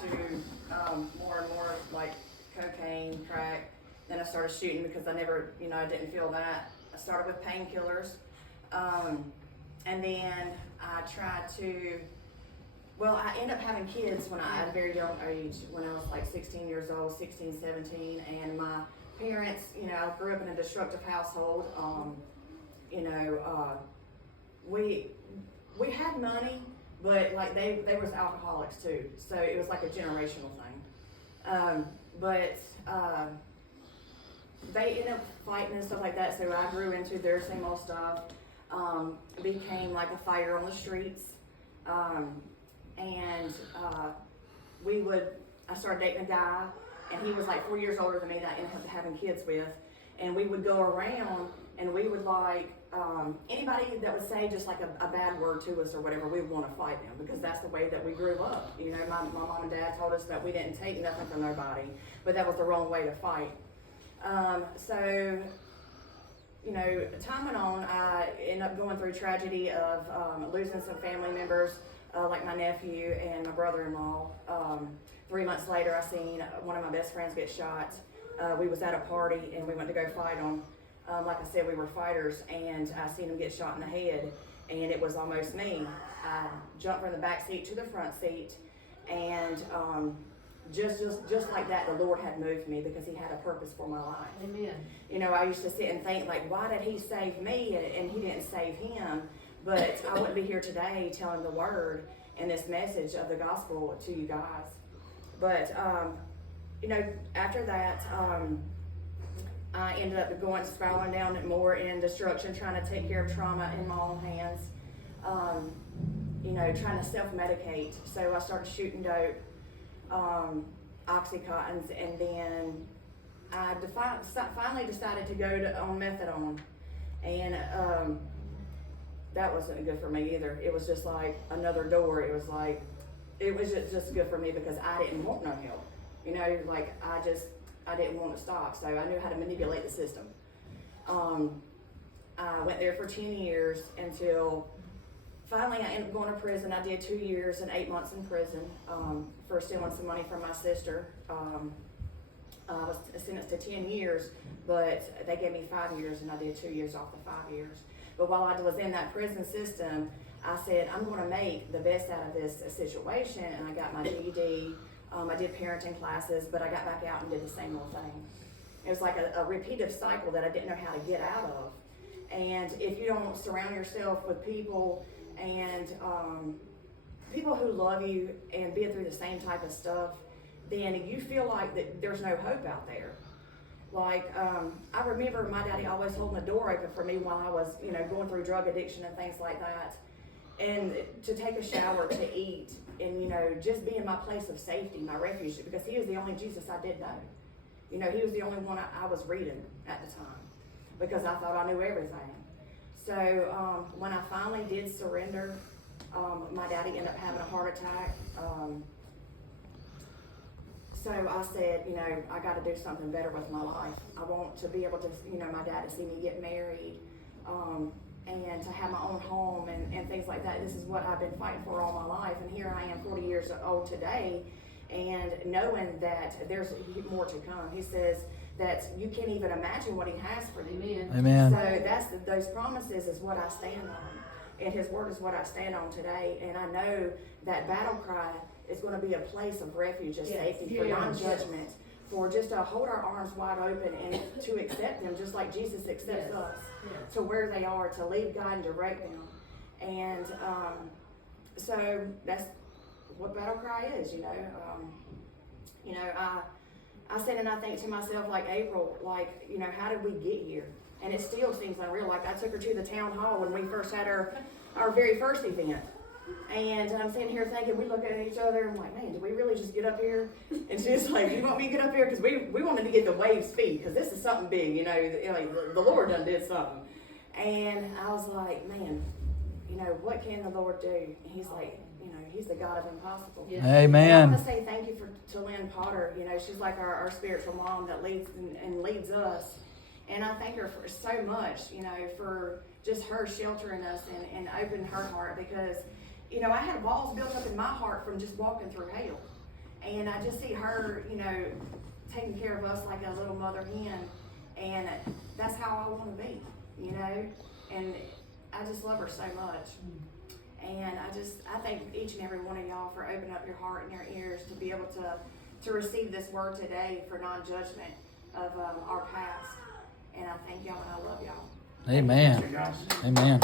to more and more like cocaine, crack. Then I started shooting because I never, I didn't feel that. I started with painkillers. And then I tried to, I ended up having kids when at a very young age, when I was like 16 years old, 16, 17, and my parents, I grew up in a destructive household. We had money, but like they was alcoholics too, so it was like a generational thing. They ended up fighting and stuff like that, so I grew into their same old stuff. Became like a fighter on the streets. I started dating a guy, and he was like 4 years older than me that I ended up having kids with. And we would go around and we would like, anybody that would say just like a bad word to us or whatever, we would want to fight them because that's the way that we grew up. My mom and dad told us that we didn't take nothing from nobody, but that was the wrong way to fight. Time went on, I ended up going through tragedy of losing some family members, like my nephew and my brother-in-law. 3 months later, I seen one of my best friends get shot. We was at a party and we went to go fight him. Like I said, we were fighters, and I seen him get shot in the head, and it was almost me. I jumped from the back seat to the front seat, and just like that, the Lord had moved me because He had a purpose for my life. Amen. I used to sit and think, like, why did He save me and He didn't save him? But I wouldn't be here today telling the word and this message of the gospel to you guys. But, after that, I ended up spiraling down more in destruction, trying to take care of trauma in my own hands, trying to self-medicate. So I started shooting dope, Oxycontins, and then I finally decided to go on methadone, and that wasn't good for me either. It was just like another door. It was just good for me because I didn't want no help. I didn't want to stop, so I knew how to manipulate the system. I went there for 10 years until finally I ended up going to prison. I did 2 years and 8 months in prison for stealing some money from my sister. I was sentenced to 10 years, but they gave me 5 years, and I did 2 years off the 5 years. But while I was in that prison system, I said, I'm going to make the best out of this situation, and I got my GED. I did parenting classes, but I got back out and did the same old thing. It was like a repeated cycle that I didn't know how to get out of. And if you don't surround yourself with people and people who love you and been through the same type of stuff, then you feel like that there's no hope out there. Like, I remember my daddy always holding the door open for me while I was, going through drug addiction and things like that. And to take a shower, to eat, and, just be in my place of safety, my refuge, because He was the only Jesus I did know. He was the only one I was reading at the time because I thought I knew everything. So when I finally did surrender, my daddy ended up having a heart attack. So I said, I got to do something better with my life. I want to be able to, my dad to see me get married, and to have my own home and things like that. This is what I've been fighting for all my life. And here I am 40 years old today, and knowing that there's more to come. He says that you can't even imagine what He has for you. Amen. So those promises is what I stand on. And His word is what I stand on today. And I know that battle cry is going to be a place of refuge and safety for non-judgment, for just to hold our arms wide open and to accept them just like Jesus accepts us, to where they are, to lead, guide, and direct them. And so that's what battle cry is, I sit and I think to myself, like April, like, how did we get here? And it still seems unreal. Like, I took her to the town hall when we first had our very first event. And I'm sitting here thinking, we look at each other, and I'm like, man, did we really just get up here? And she's like, you want me to get up here? Because we wanted to get the wave speed, because this is something big, the Lord done did something. And I was like, man, what can the Lord do? And He's like, He's the God of impossible. Yeah. Amen. And I want to say thank you to Lynn Potter. She's like our spiritual mom that leads and leads us. And I thank her for so much, for just her sheltering us and opening her heart, because I had walls built up in my heart from just walking through hell. And I just see her, you know, taking care of us like a little mother hen, and that's how I want to be, you know, and I just love her so much. And I thank each and every one of y'all for opening up your heart and your ears to be able to receive this word today for non-judgment of our past. And I thank y'all and I love y'all. Amen. Amen.